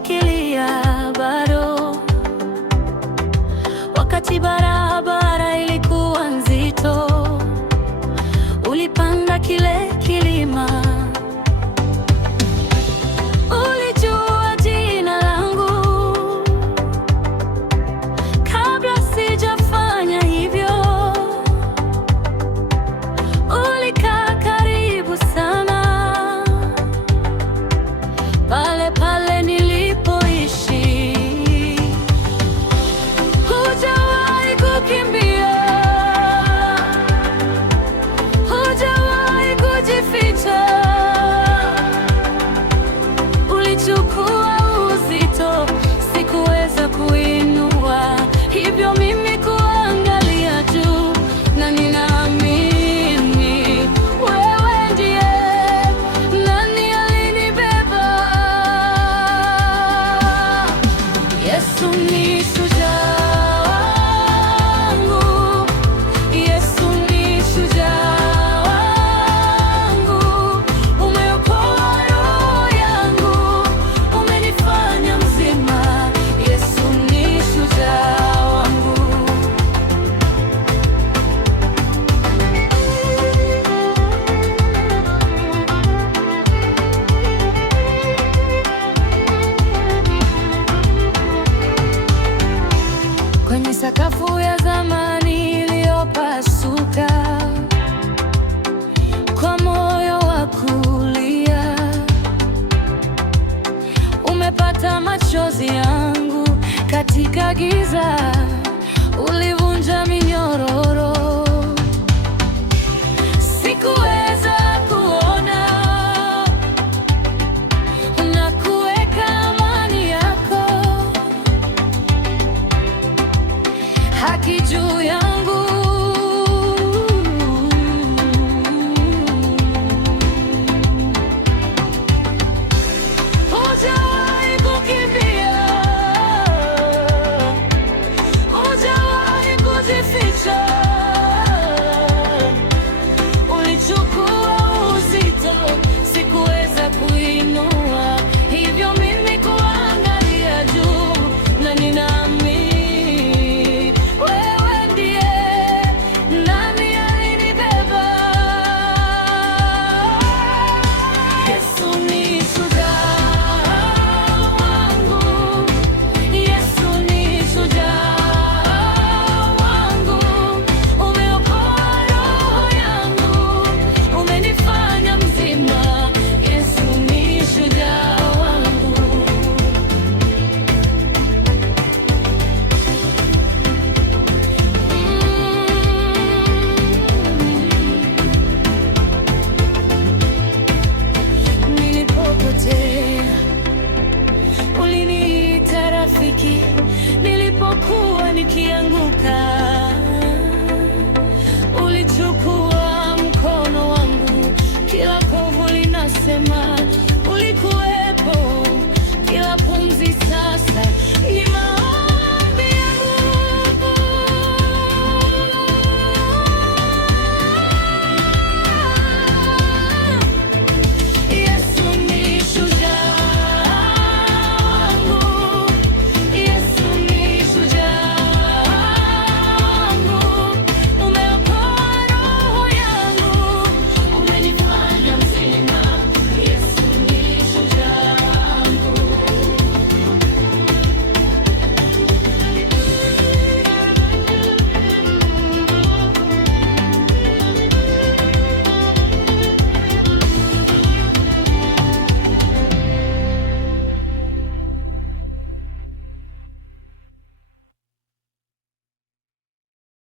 ulinishikilia bado, wakati barabara ilikuwa nzito, ulipanda kile kilima. Ulijua jina langu kabla sijafanya hivyo. Ulikaa karibu sana pale pale nilipoishi. Hujawahi kukimbia, hujawahi kujificha. Ulichukua uzito sikuweza kuinua, hivyo mimi kuangalia juu, na ninaamini wewe ndiye nani alinibeba. Yesu ni shujaa wangu, Yesu ni shujaa wangu. Umeokoa roho yangu, umenifanya mzima. Yesu ni shujaa wangu. Kwenye sakafu ya zamani iliyopasuka, kwa moyo wa kulia, umepata machozi yangu katika giza, ulivunja minyororo